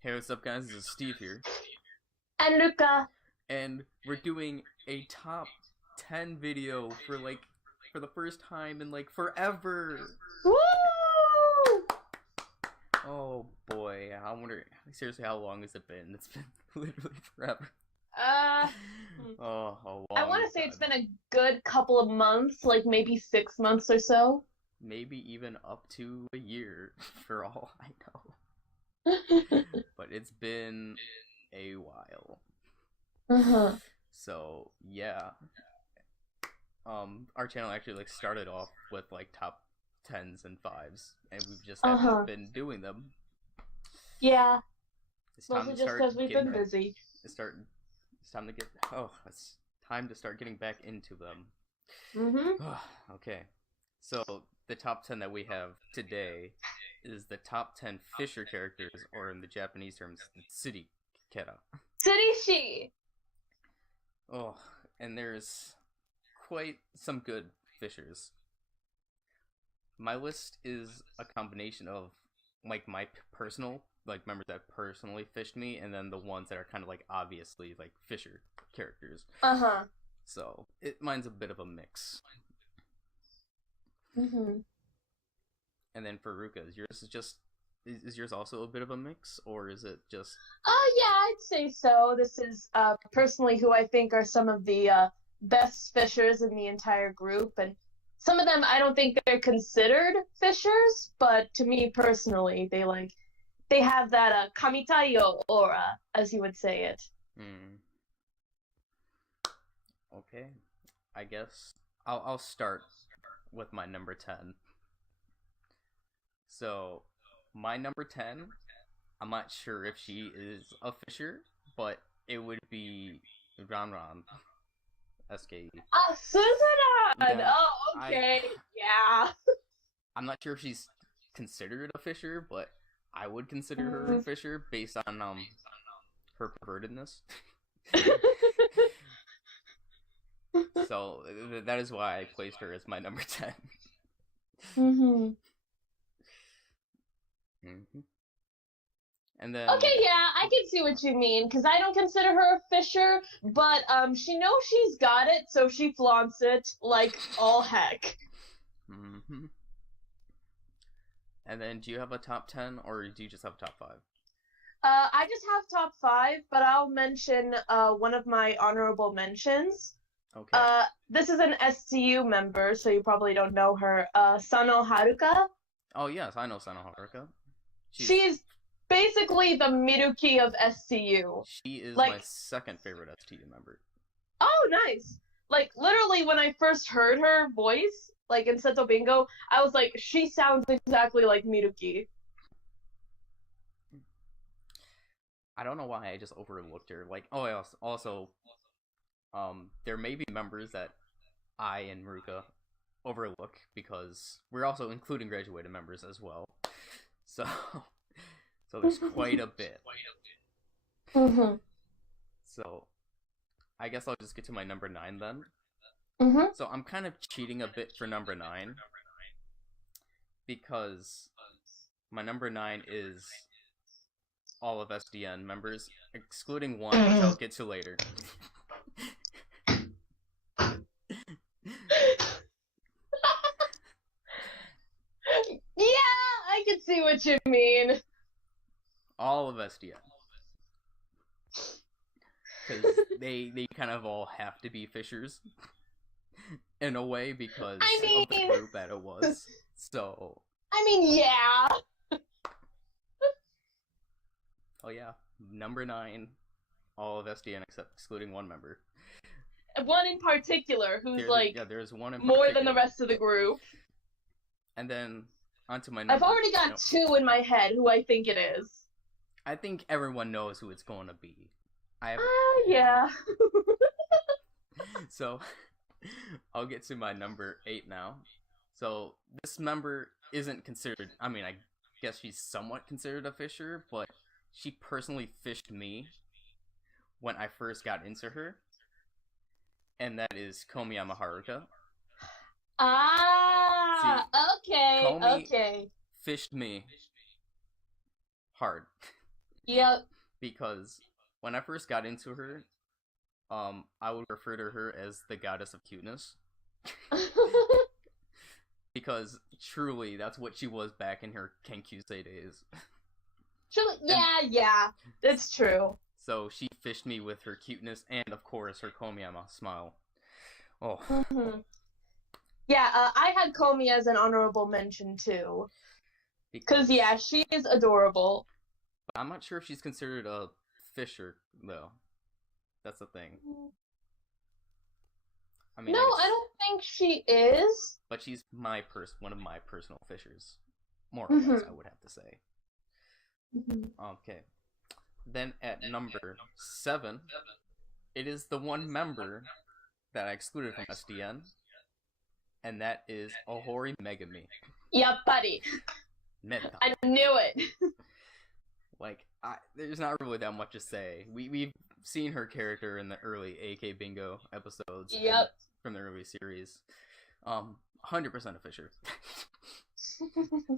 Hey, what's up, guys? This is Steve here, And Luca. and we're doing a top 10 video for the first time in like forever. Woo! Oh boy, I wonder seriously how long has it been? It's been literally forever. Uh, Oh, a I long want to say it's time. been a good couple of months, like maybe 6 months or so. Maybe even up to a year for all I know. But it's been a while. Uh-huh. So, yeah. Our channel actually like started off with like top tens and fives, and we just haven't Uh-huh. been doing them. Yeah, It's time mostly to just start because we've getting been back. busy. Start. It's time to get. Oh, it's time to start getting back into them. Mm-hmm. Okay, so the top 10 that we have today is the top 10 Fisher characters, or in the Japanese terms, the Tsuri Kera. Tsurishi! Oh, and there's quite some good Fishers. My list is a combination of like my personal like members that personally fished me, and then the ones that are kind of like obviously like Fisher characters. Uh-huh. So mine's a bit of a mix. Mm-hmm. And then for Ruka, is yours also a bit of a mix, or is it just Yeah, I'd say so. This is personally who I think are some of the best fishers in the entire group, and some of them I don't think they're considered fishers, but to me personally, they have that kamitayo aura, as you would say it. hmm, okay? I guess I'll start with my number 10. So my number 10, I'm not sure if she is a Fisher, but it would be Ran Ran SKE. Suzuran! Yeah, Oh, I okay. Yeah. I'm not sure if she's considered a Fisher, but I would consider her a Mm. Fisher based on her pervertedness. So that is why I placed her as my number 10. hmm Mm-hmm. And Okay, then yeah, I can see what you mean, because I don't consider her a fisher, but she knows she's got it, so she flaunts it like all heck. mm-hmm. And then do you have a top 10, or do you just have a top 5? I just have top five, but I'll mention one of my honorable mentions. Okay. This is an SCU member, so you probably don't know her. Sano Haruka. Oh yes, I know Sana Haruka. She's She's basically the Miruki of SCU. she is my Like, second favorite STU member. oh, nice. Like, literally, when I first heard her voice, like in Seto Bingo, I was like, she sounds exactly like Miruki. I don't know why I just overlooked her. Like, oh, also, there may be members that I and Ruka overlook because we're also including graduated members as well. So, so there's quite a bit. Mm-hmm. So, I guess I'll just get to my number 9 then. Mm-hmm. So I'm kind of cheating a bit for number 9 because my number 9 is all of SDN members, excluding one, which I'll get to later. Yeah, I can see what you mean. All of SDN. Because they kind of all have to be Fishers in a way I because of the mean, group that it was. So, yeah. oh yeah, number 9, all of SDN except excluding one member. One in particular who's like There's one in more than the particular. rest of the group. And then onto my I've number. already No, got two in my head who I think it is. I think everyone knows who it's going to be. I have Yeah. so I'll get to my number 8 now. So this member isn't considered. I mean, I guess she's somewhat considered a fisher, but she personally fished me when I first got into her, and that is Komiyama Haruka. See, Okay, Komi okay. fished me hard. Yep. Because when I first got into her, I would refer to her as the goddess of cuteness. Because truly, that's what she was back in her Kenkyusei days. Yeah, that's true. So she fished me with her cuteness and, of course, her Komiyama smile. Oh. Yeah, I had Komi as an honorable mention too. Because, yeah, she is adorable. But I'm not sure if she's considered a fisher, though. That's the thing. I mean, no, I don't think she is. But she's one of my personal fishers. More or less, I would have to say. Okay. Then at number 7, it is the one member that I excluded from SDN, and that is Ohori Megami. Yeah, buddy. I knew it. Like, there's not really that much to say. We've seen her character in the early AK Bingo episodes. Yep. From the early series. 100% a fisher.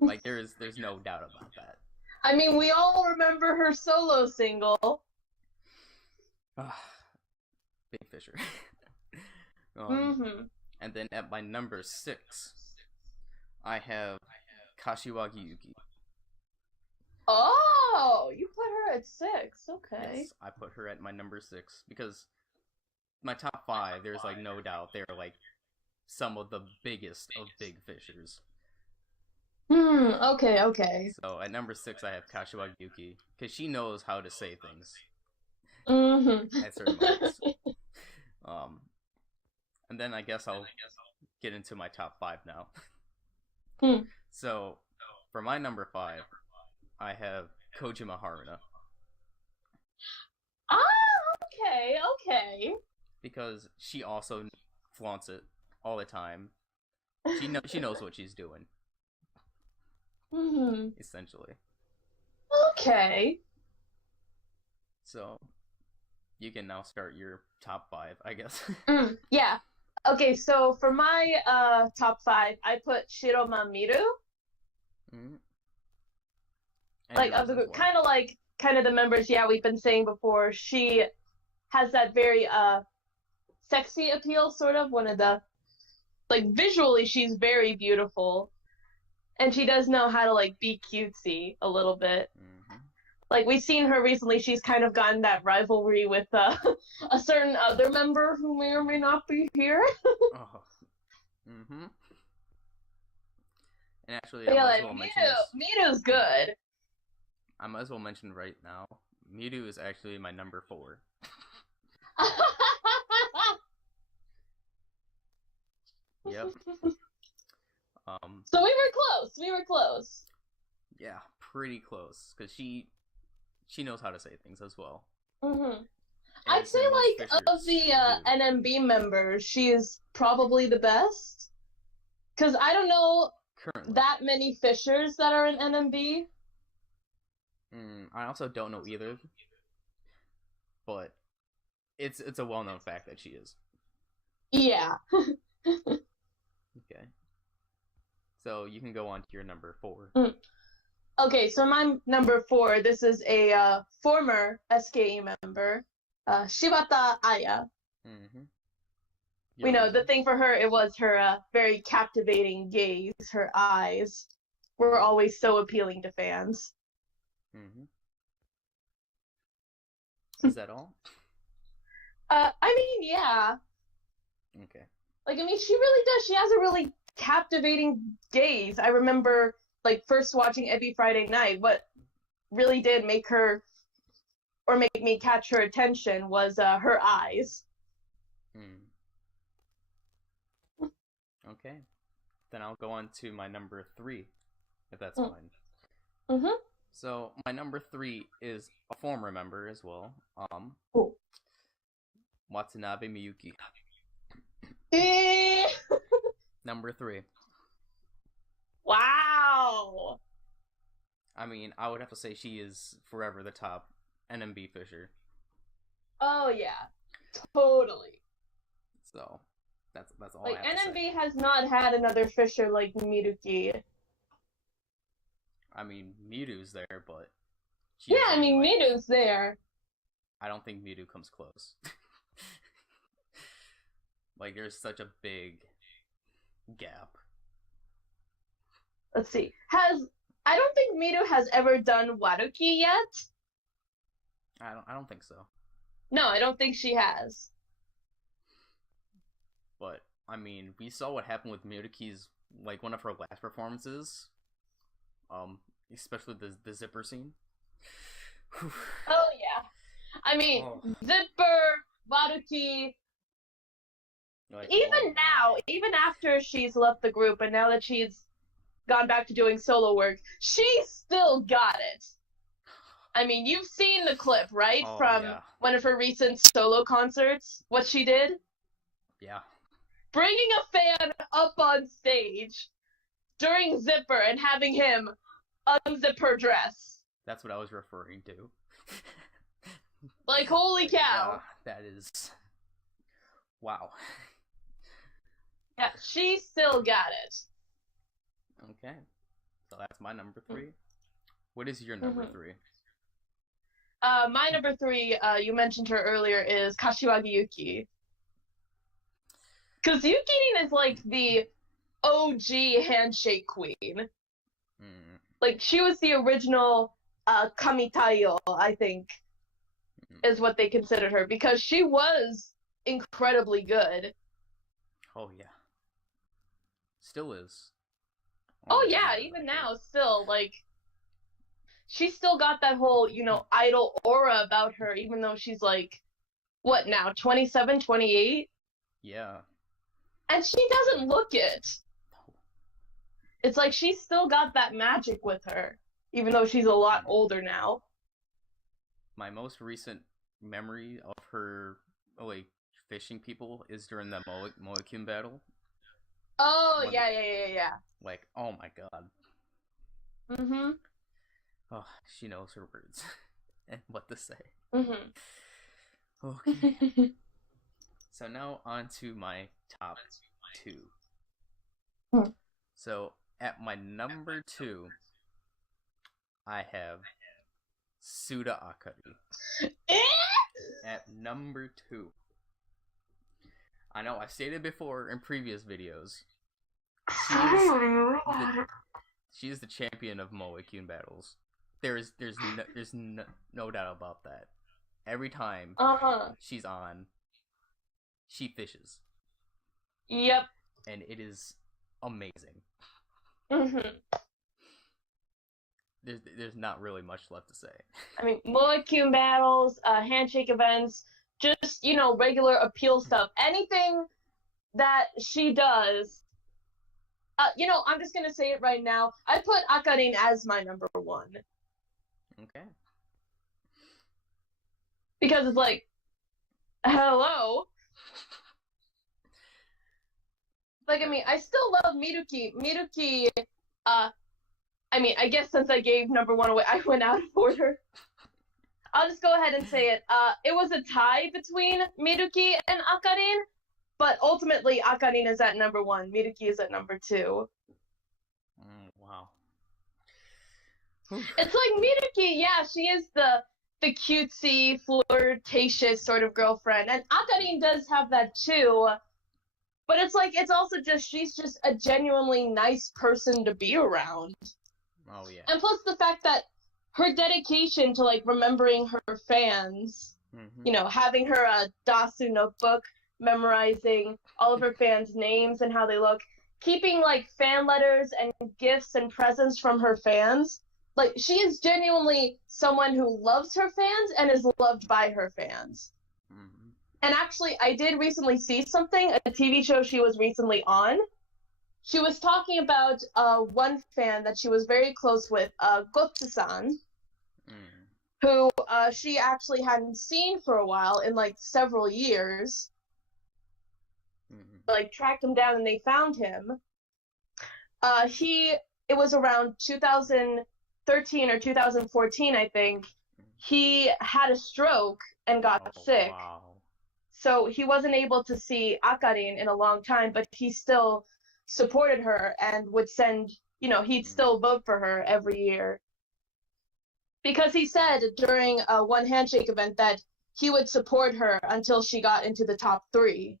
Like, there's no doubt about that. I mean, we all remember her solo single. Big fisher. And then at my number 6, I have Kashiwagi Yuki. Oh, you put her at 6. Okay. Yes, I put her at my number 6 because my top 5, there's like no doubt they're like some of the biggest of big fishers. Okay. So at number 6, I have Kashiwagi Yuki because she knows how to say things. At certain moments. And then I guess I'll get into my top 5 now. So for my number 5, I have Kojima Haruna. Okay. Because she also flaunts it all the time. She knows what she's doing. Essentially. Okay. So, you can now start your top 5, I guess. Yeah. Okay, so for my top 5, I put Shiroma Miru. Like, of the kind of the members, we've been saying before, she has that very sexy appeal, sort of. One of the, like, visually, she's very beautiful. And she does know how to, like, be cutesy a little bit. Like, we've seen her recently, she's kind of gotten that rivalry with a certain other member who may or may not be here. And actually, Miru's good. I might as well mention right now, Miru is actually my number 4. Yep. So we were close. Yeah, pretty close, because she knows how to say things as well. I'd say, like, of the NMB members, she is probably the best. Because I don't know that many fishers that are in NMB. I also don't know either. But it's a well-known fact that she is. Yeah. Okay. So you can go on to your number 4. Okay, so my number 4, this is a former SKE member, Shibata Aya. We know the thing for her, it was her very captivating gaze, her eyes were always so appealing to fans. Is that all? I mean, yeah. Okay. Like, I mean, she really does. She has a really captivating gaze. I remember, like, first watching every Friday night, what really did make her, or make me catch her attention was her eyes. Okay. Then I'll go on to my number 3, if that's fine. So, my number 3 is a former member as well. Watanabe Miyuki. Number 3. Wow! I mean, I would have to say she is forever the top NMB fisher. Oh, yeah. Totally. So, that's all like, I have to NMB say. has not had another fisher like Miruki. I mean, Mewtwo's there, but She Yeah, is I in mean, like Mitu's there. I don't think Midu comes close. Like there's such a big gap. Let's see. I don't think Mitu has ever done Waruki yet. I don't think so. No, I don't think she has. But I mean, we saw what happened with Miruki's like one of her last performances. Especially the zipper scene. Oh yeah. I mean, Oh, Zipper, Waruki, like oh even now, my. even after she's left the group and now that she's gone back to doing solo work, she still got it. I mean, you've seen the clip, right? Oh From yeah, one of her recent solo concerts, what she did? yeah. Bringing a fan up on stage during Zipper and having him unzip her dress. That's what I was referring to. Like, holy Like, yeah, cow. that is wow. Yeah, she still got it. Okay, so that's my number three. What is your number Mm-hmm. three? My number three, you mentioned her earlier, is Kashiwagi Yuki. Because Yuki is like the OG handshake queen. Mm, Like, she was the original Kamitayo, I think, is what they considered her, because she was incredibly good. oh yeah, still is. Oh, She's yeah, really, even really good. now, still, like, she still got that whole, idol aura about her, even though she's like, what now, 27, 28? Yeah. And she doesn't look it. It's like she's still got that magic with her, even though she's a lot Mm. older now. My most recent memory of her like fishing people is during the Moikun battle. Oh, When, yeah. like, oh my god. Mm-hmm. Oh, she knows her words and what to say. Mm-hmm. Okay. So now on to my top two. So at my number two, I have Suda Akari. At number two. I know I stated before in previous videos. She is the champion of Moikun battles. There's no doubt about that. Every time Uh-huh. she's on, she fishes, Yep. and it is amazing. Mm-hmm. There's not really much left to say. I mean, Moikun battles, handshake events, just, regular appeal stuff. Anything that she does, I'm just going to say it right now. I put Akarin as my number one. Okay. Because it's like, hello? Like, I mean, I still love Miruki. Miruki, I mean, I guess since I gave number one away, I went out of order. I'll just go ahead and say it. It was a tie between Miruki and Akarin, but ultimately Akarin is at number one. Miruki is at number two. Wow. It's like Miruki, yeah, she is the cutesy, flirtatious sort of girlfriend, and Akarin does have that too. But it's like, it's also just, she's just a genuinely nice person to be around. Oh yeah. And plus the fact that her dedication to, like, remembering her fans, having her Dasu notebook, memorizing all of her fans' names and how they look, keeping, like, fan letters and gifts and presents from her fans. Like, she is genuinely someone who loves her fans and is loved by her fans. Mm-hmm. And actually, I did recently see something, a TV show she was recently on. She was talking about one fan that she was very close with, Gotsu-san, who she actually hadn't seen for a while, in like several years. Like, tracked him down and they found him. It was around 2013 or 2014, I think. He had a stroke and got sick. Wow. So he wasn't able to see Akarin in a long time, but he still supported her and would send, he'd still vote for her every year. because he said during one handshake event that he would support her until she got into the top 3.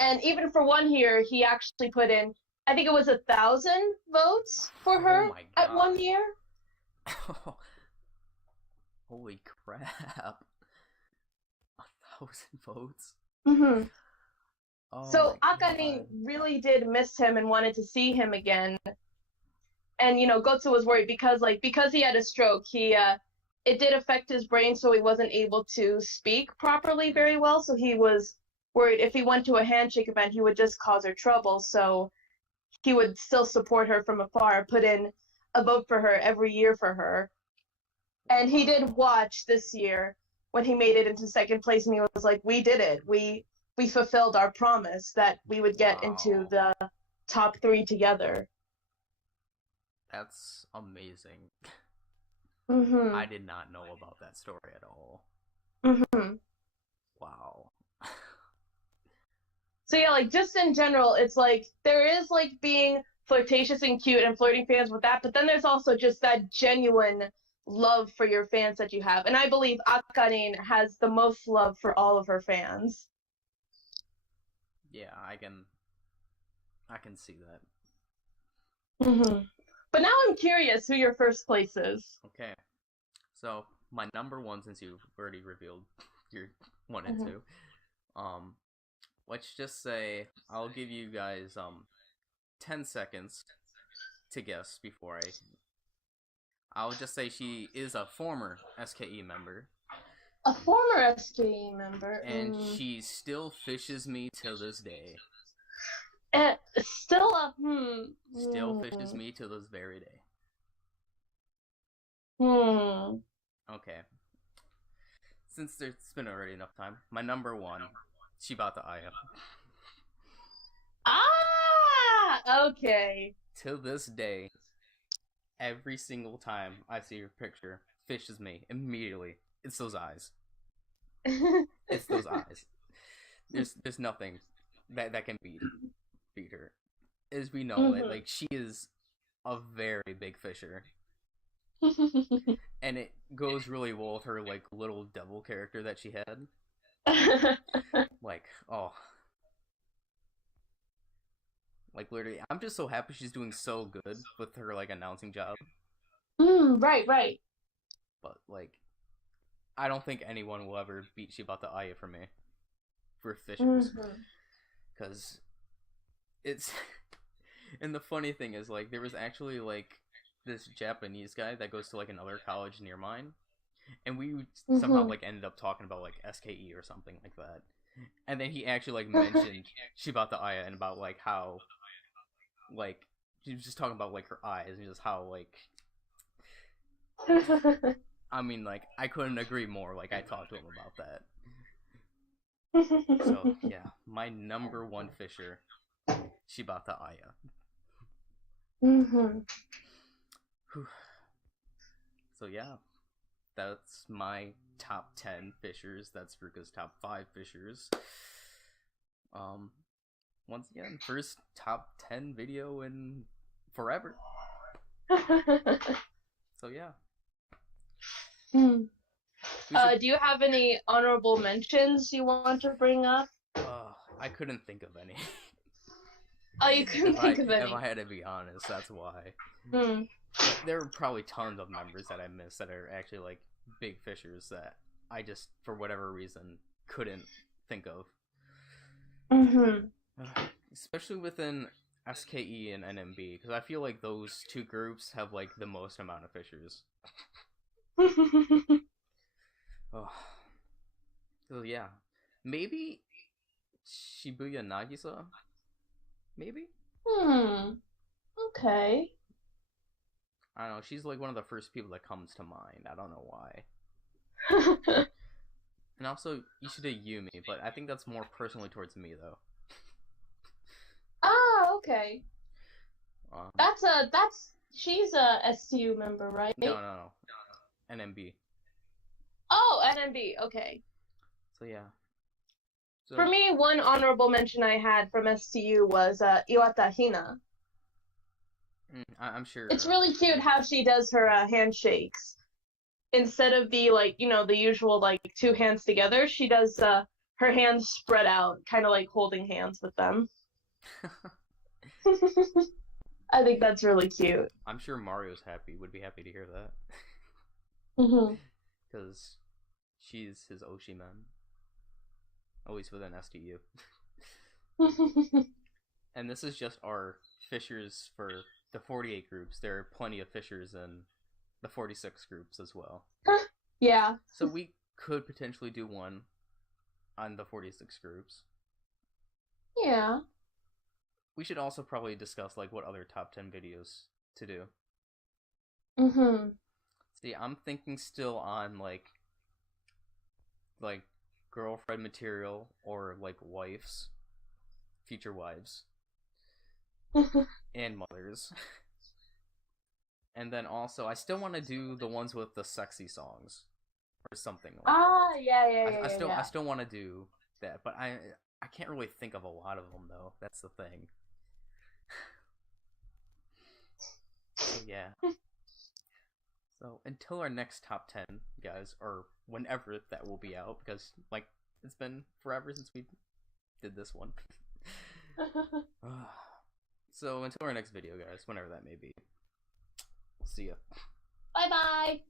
And even for 1 year, he actually put in, I think it was 1,000 votes for her at 1 year. Holy crap. 1,000 votes? Mm-hmm. Oh so Akane really did miss him and wanted to see him again. And, Gotsu was worried because he had a stroke, it did affect his brain, so he wasn't able to speak properly very well. So he was worried if he went to a handshake event, he would just cause her trouble. So he would still support her from afar, put in a vote for her every year for her. And he did watch this year when he made it into 2nd place, and he was like, we did it. We fulfilled our promise that we would get into the top 3 together. That's amazing. Mm-hmm. I did not know about that story at all. Mm-hmm. Wow. So yeah, just in general, it's there is being flirtatious and cute and flirting fans with that, but then there's also just that genuine love for your fans that you have. And I believe Akane has the most love for all of her fans. Yeah, I can see that. Mm-hmm. But now I'm curious who your first place is. Okay. So, my number 1, since you've already revealed your 1 and 2, let's just say I'll give you guys 10 seconds to guess before I'll just say she is a former SKE member. A former SKE member? And she still fishes me till this day. Still fishes me to this very day. Okay. Since there's been already enough time, my number 1, Shibata Aya. Okay. Till this day, every single time I see her picture, fishes me immediately. It's those eyes. It's those eyes. There's nothing that can beat her. As we know, she is a very big fisher. And it goes really well with her little devil character that she had. Literally, I'm just so happy she's doing so good with her announcing job. Right. But I don't think anyone will ever beat Shibata Aya for me for fishers, because it's. And the funny thing is, there was actually this Japanese guy that goes to another college near mine, and we somehow ended up talking about SKE or something like that, and then he actually mentioned Shibata Aya and about how he was just talking about her eyes and just how I mean I couldn't agree more. I talked to him about that. So yeah, my number 1 fisher, Shibata Aya. So yeah, that's my top 10 fishers. That's Ruka's top 5 fishers. Once again, first top 10 video in forever. So yeah. Do you have any honorable mentions you want to bring up? I couldn't think of any. Oh, you couldn't think of any? If I had to be honest, that's why. There are probably tons of members that I missed that are actually big fishers that I just, for whatever reason, couldn't think of. Especially within SKE and NMB, because I feel those 2 groups have the most amount of fishers. So yeah, maybe Shibuya Nagisa. Maybe. Okay. I don't know. She's one of the first people that comes to mind. I don't know why. And also Ishida Yumi, but I think that's more personally towards me though. Okay. She's a STU member, right? No. NMB. Oh, NMB. Okay. So yeah. For me, one honorable mention I had from STU was Iwata Hina. I'm sure. It's really cute how she does her handshakes. instead of the like, the usual like two hands together, she does her hands spread out, kind of like holding hands with them. I think that's really cute. I'm sure Mario's would be happy to hear that. Hmm. Because she's his Oshiman. Always with an STU. And this is just our fishers for the 48 groups. There are plenty of fishers in the 46 groups as well. Yeah. So we could potentially do one on the 46 groups. Yeah. We should also probably discuss like what other top 10 videos to do. Hmm. See, I'm thinking still on like girlfriend material or like wives, future wives, and mothers. And then also, I still want to do the ones with the sexy songs or something like Ah, yeah, yeah, that. yeah, yeah, I yeah. still want to do that, but I can't really think of a lot of them though. That's the thing. So yeah. So until our next top 10, guys, or whenever that will be out, because like it's been forever since we did this one. So until our next video, guys, whenever that may be. See ya. Bye bye.